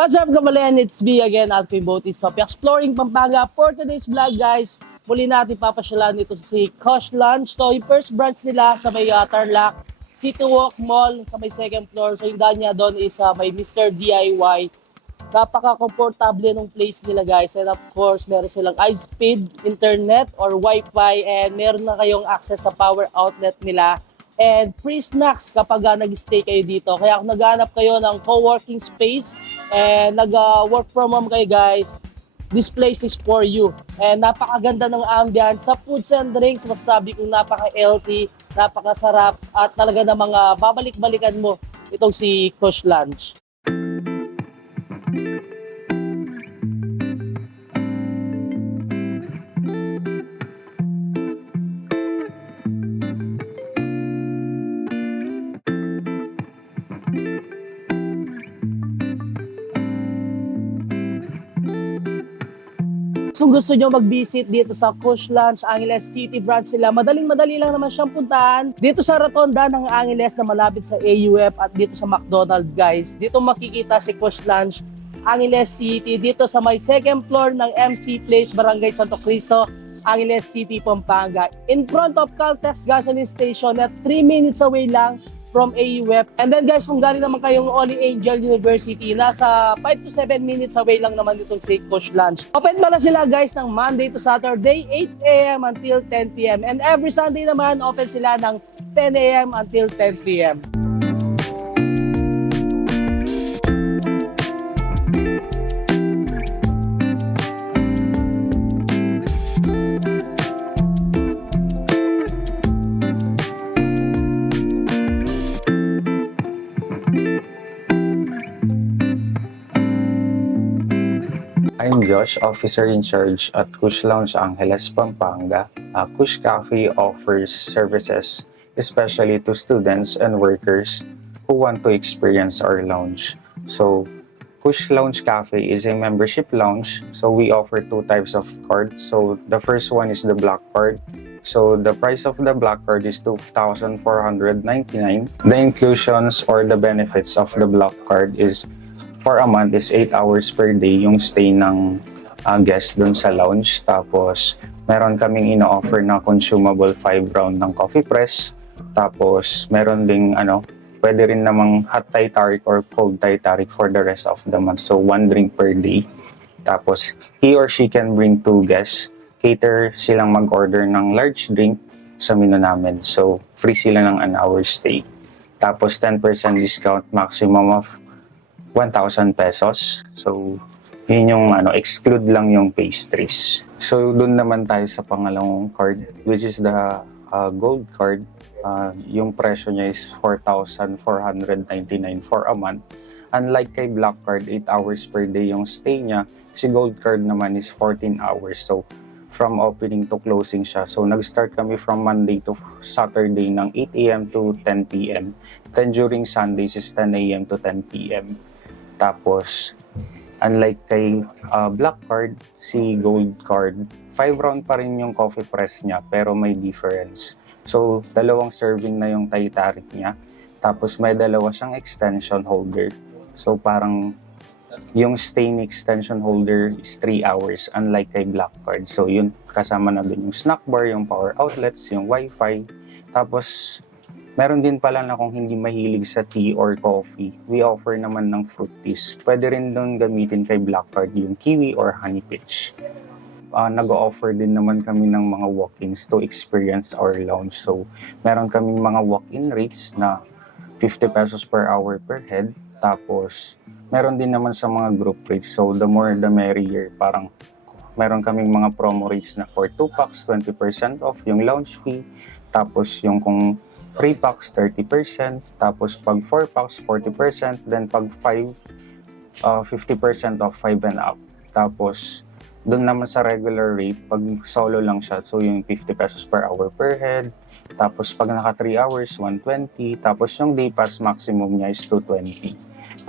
What's up, Kamalen? It's me again at Botis of Exploring Pampanga. For today's vlog, guys, muli natin papasyalan dito si Kush Lunch. So, yung first branch nila sa may Tarlac City Walk Mall sa may second floor. So, yung daan niya doon is may Mr. DIY. Napaka-comfortable ng place nila, guys. And of course, meron silang high-speed internet or Wi-Fi and meron na kayong access sa power outlet nila. And free snacks kapag nag-stay kayo dito. Kaya kung naghanap kayo ng co-working space and nag-work from home kayo, guys, this place is for you. And napakaganda ng ambience. Sa foods and drinks, masasabi kong napaka-healthy, napakasarap, at talaga na mga babalik-balikan mo itong si Kush Lunch. Kung gusto nyo mag-visit dito sa Kush Lunch, Angeles City branch nila, madaling-madali lang naman siyang puntahan. Dito sa Rotonda ng Angeles na malapit sa AUF at dito sa McDonald's, guys. Dito makikita si Kush Lunch, Angeles City, dito sa may second floor ng MC Place, Barangay Santo Cristo, Angeles City, Pampanga. In front of Caltex Gasoline Station at 3 minutes away lang from AUF. And then, guys, kung galing naman kayong Holy Angel University, nasa 5 to 7 minutes away lang naman itong si Kush Lunch. Open pala sila, guys, ng Monday to Saturday, 8 a.m. until 10 p.m. And every Sunday naman, open sila ng 10 a.m. until 10 p.m. I'm Josh, officer in charge at Kush Lounge Angeles, Pampanga. Kush Cafe offers services especially to students and workers who want to experience our lounge. So, Kush Lounge Cafe is a membership lounge. So, we offer two types of cards. So, the first one is the black card. So, the price of the black card is $2,499. The inclusions or the benefits of the black card is for a month is 8 hours per day yung stay ng guest dun sa lounge. Tapos, meron kaming ino-offer na consumable 5 round ng coffee press. Tapos, meron ding pwede rin namang hot Thai tarik or cold Thai tarik for the rest of the month. So, 1 drink per day. Tapos, he or she can bring 2 guests. Cater silang mag-order ng large drink sa menu namin. So, free sila ng an hour stay. Tapos, 10% discount, maximum of 1,000 pesos. So, yun yung exclude lang yung pastries. So, dun naman tayo sa pangalawang card, which is the gold card. Yung presyo niya is 4,499 for a month. Unlike kay black card, 8 hours per day yung stay niya. Si gold card naman is 14 hours. So, from opening to closing siya. So, nag-start kami from Monday to Saturday ng 8 a.m. to 10 p.m. Then, during Sundays is 10 a.m. to 10 p.m. Tapos, unlike kay black card, si gold card, 5 round pa rin yung coffee press niya, pero may difference. So, 2 serving na yung Thai tarik niya. Tapos, may 2 siyang extension holder. So, parang yung stay ni extension holder is 3 hours, unlike kay black card. So, yun, kasama na dun yung snack bar, yung power outlets, yung wifi. Tapos, meron din pala na kung hindi mahilig sa tea or coffee, we offer naman ng fruit teas. Pwede rin doon gamitin kay black card yung kiwi or honey peach. Nag-offer din naman kami ng mga walk-ins to experience our lounge. So, meron kaming mga walk-in rates na 50 pesos per hour per head. Tapos, meron din naman sa mga group rates. So, the more the merrier. Parang meron kaming mga promo rates na for 2 packs, 20% off yung lounge fee. Tapos, yung kung 3 packs, 30%. Tapos, pag 4 packs, 40%. Then, pag 5, 50% off 5 and up. Tapos, doon naman sa regular rate, pag solo lang siya, so yung 50 pesos per hour per head. Tapos, pag naka 3 hours, 120. Tapos, yung day pass maximum niya is 220.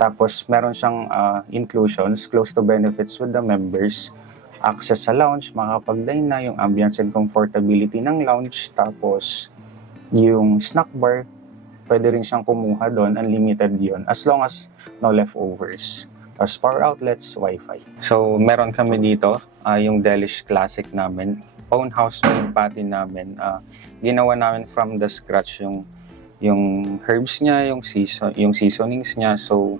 Tapos, meron siyang inclusions, close to benefits with the members. Access sa lounge, makakapag-dine na, yung ambience and comfortability ng lounge. Tapos, yung snack bar, pwede rin siyang kumuha doon, unlimited yun, as long as no leftovers. Tapos power outlets, wifi. So meron kami dito, yung Delish Classic namin. Own house made patty namin. Ginawa namin from the scratch yung herbs niya, yung seasonings niya. So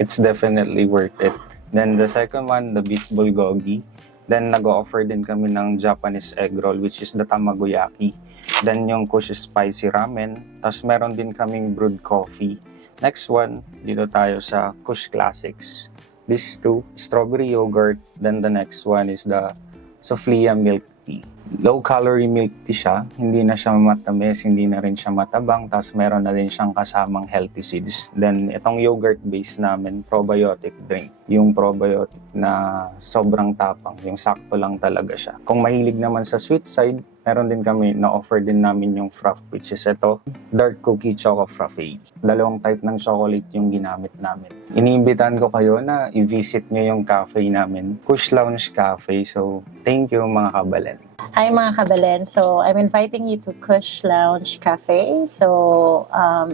it's definitely worth it. Then the second one, the beef bulgogi. Then nag-offer din kami ng Japanese egg roll, which is the tamagoyaki. Then yung Kush spicy ramen. Tapos meron din kaming brewed coffee. Next one, dito tayo sa Kush Classics. These two, strawberry yogurt. Then the next one is the Soflia milk tea. Low-calorie milk tea siya. Hindi na siya matamis, hindi na rin siya matabang. Tapos meron na din siyang kasamang healthy seeds. Then itong yogurt base namin, probiotic drink. Yung probiotic na sobrang tapang. Yung sakto lang talaga siya. Kung mahilig naman sa sweet side, meron din kami, na-offer din namin yung Fruff, which is ito, dark cookie choco frappe. Dalawang type ng chocolate yung ginamit namin. Iniimbitan ko kayo na i-visit nyo yung cafe namin, Kush Lounge Cafe. So, thank you mga kabalen. Hi mga kabalen. So, I'm inviting you to Kush Lounge Cafe. So,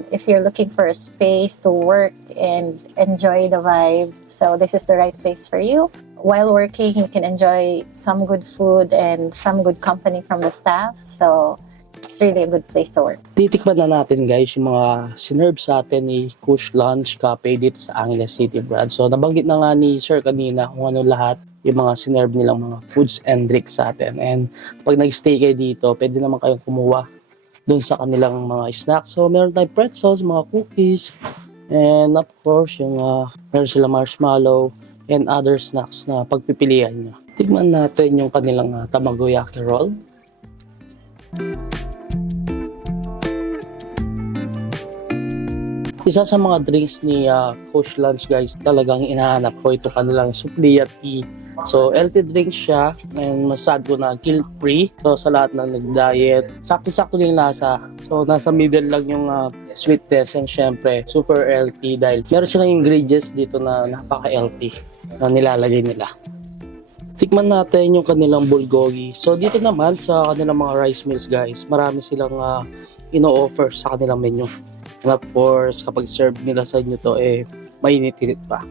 if you're looking for a space to work and enjoy the vibe, so this is the right place for you. While working, you can enjoy some good food and some good company from the staff. So, it's really a good place to work. Titikman na natin guys yung mga sinerve sa atin ni Kush Lunch Cafe dito sa Angeles City branch. So nabanggit na nga ni Sir kanina kung ano lahat yung mga sinerve nilang mga foods and drinks sa atin. And pag nag-stay kayo dito, pwede naman kayong kumuha dun sa kanilang mga snacks. So meron tayong pretzels, mga cookies, and of course yung meron sila marshmallow and other snacks na pagpipilian nyo. Tignan natin yung kanilang tamagoyaki roll. Isa sa mga drinks ni Kush Lunch guys, talagang inahanap ko ito kanilang Soflia tea. So healthy drink siya and masad ko na guilt-free. So sa lahat ng nag-diet, sakto-sakto din yung lasa. So nasa middle lang yung sweetness and syempre super healthy dahil meron silang ingredients dito na napaka-healthy na nilalagay nila. Tikman natin yung kanilang bulgogi. So dito naman sa kanilang mga rice meals guys, marami silang ino-offer sa kanilang menu. And of course, kapag serve nila sa inyo to, mainit-init pa.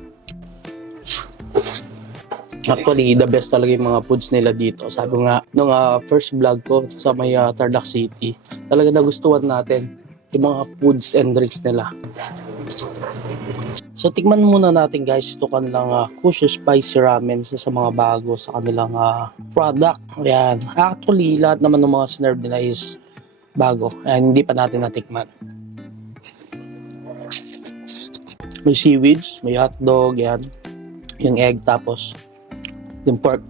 Actually, the best talaga yung mga foods nila dito. Sabi nga, nung first vlog ko sa may Tarlac City, talaga nagustuhan natin yung mga foods and drinks nila. So, tikman muna natin guys ito kanilang Kush Spicy Ramen sa mga bago sa kanilang product. Ayan. Actually, lahat naman ng mga sinerve nila is bago. Ayan, hindi pa natin natikman. May seaweeds, may hotdog, yan. Yung egg, tapos yung pork.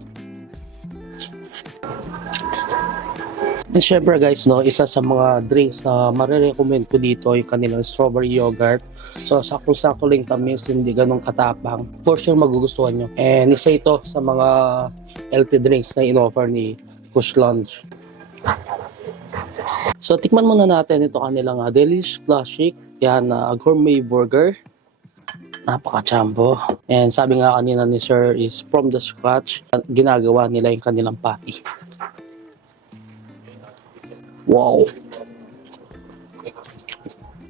And syempre guys, no, isa sa mga drinks na marirecommend ko dito yung kanilang strawberry yogurt. So sakto-sakto lang tamis, hindi ganun katapang. For sure magugustuhan nyo. And isa ito sa mga healthy drinks na in-offer ni Kush Lunch. So tikman muna natin ito kanilang Delish Classic. Yan, gourmet burger. Napaka-chambo. And sabi nga kanina ni Sir is from the scratch. Ginagawa nila yung kanilang patty. Wow!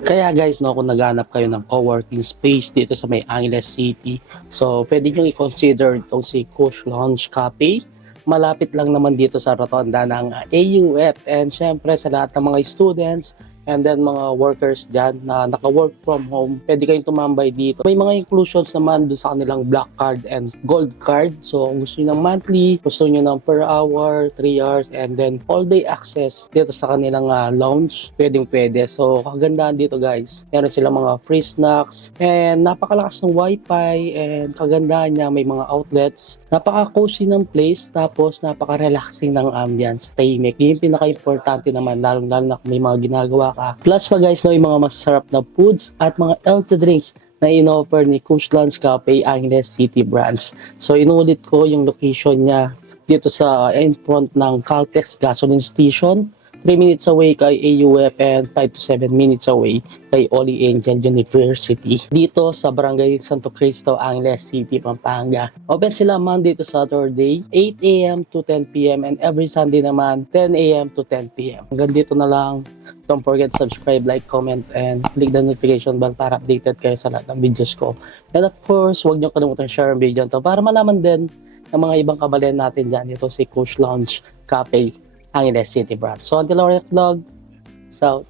Kaya guys, no, kung naghanap kayo ng co-working space dito sa may Angeles City, so pwede nyo i-consider itong si Kush Lounge Cafe. Malapit lang naman dito sa rotonda ng AUF. And syempre sa lahat ng mga students and then mga workers dyan na naka-work from home, pwede kayong tumambay dito. May mga inclusions naman doon sa kanilang black card and gold card. So kung gusto nyo ng monthly, gusto nyo ng per hour, 3 hours, and then all day access dito sa kanilang lounge, pwedeng-pwede. So kagandahan dito guys, meron silang mga free snacks and napakalakas ng wifi and kagandahan niya may mga outlets. Napaka-cozy ng place, tapos napaka-relaxing ng ambience. Tahimik. Yun yung pinaka-importante naman, lalong-lalo na kung may mga ginagawa ka. Plus pa guys, no, yung mga masarap na foods at mga healthy drinks na in-offer ni Kush Lunch Cafe Angeles City branch. So inulit ko yung location niya dito sa in front ng Caltex gasoline station. 3 minutes away kay AUF and 5 to 7 minutes away kay Holy Angel University. Dito sa Barangay Santo Cristo, Angeles City, Pampanga. Open sila Monday to Saturday, 8 a.m. to 10 p.m. and every Sunday naman, 10 a.m. to 10 p.m. Hanggang dito na lang. Don't forget to subscribe, like, comment, and click the notification bell para updated kayo sa lahat ng videos ko. And of course, huwag niyo kalimutan share ang video to para malaman din ng mga ibang kabalen natin dyan. Ito si Coach Lounge Cafe, Angeles City branch. So until our next vlog, so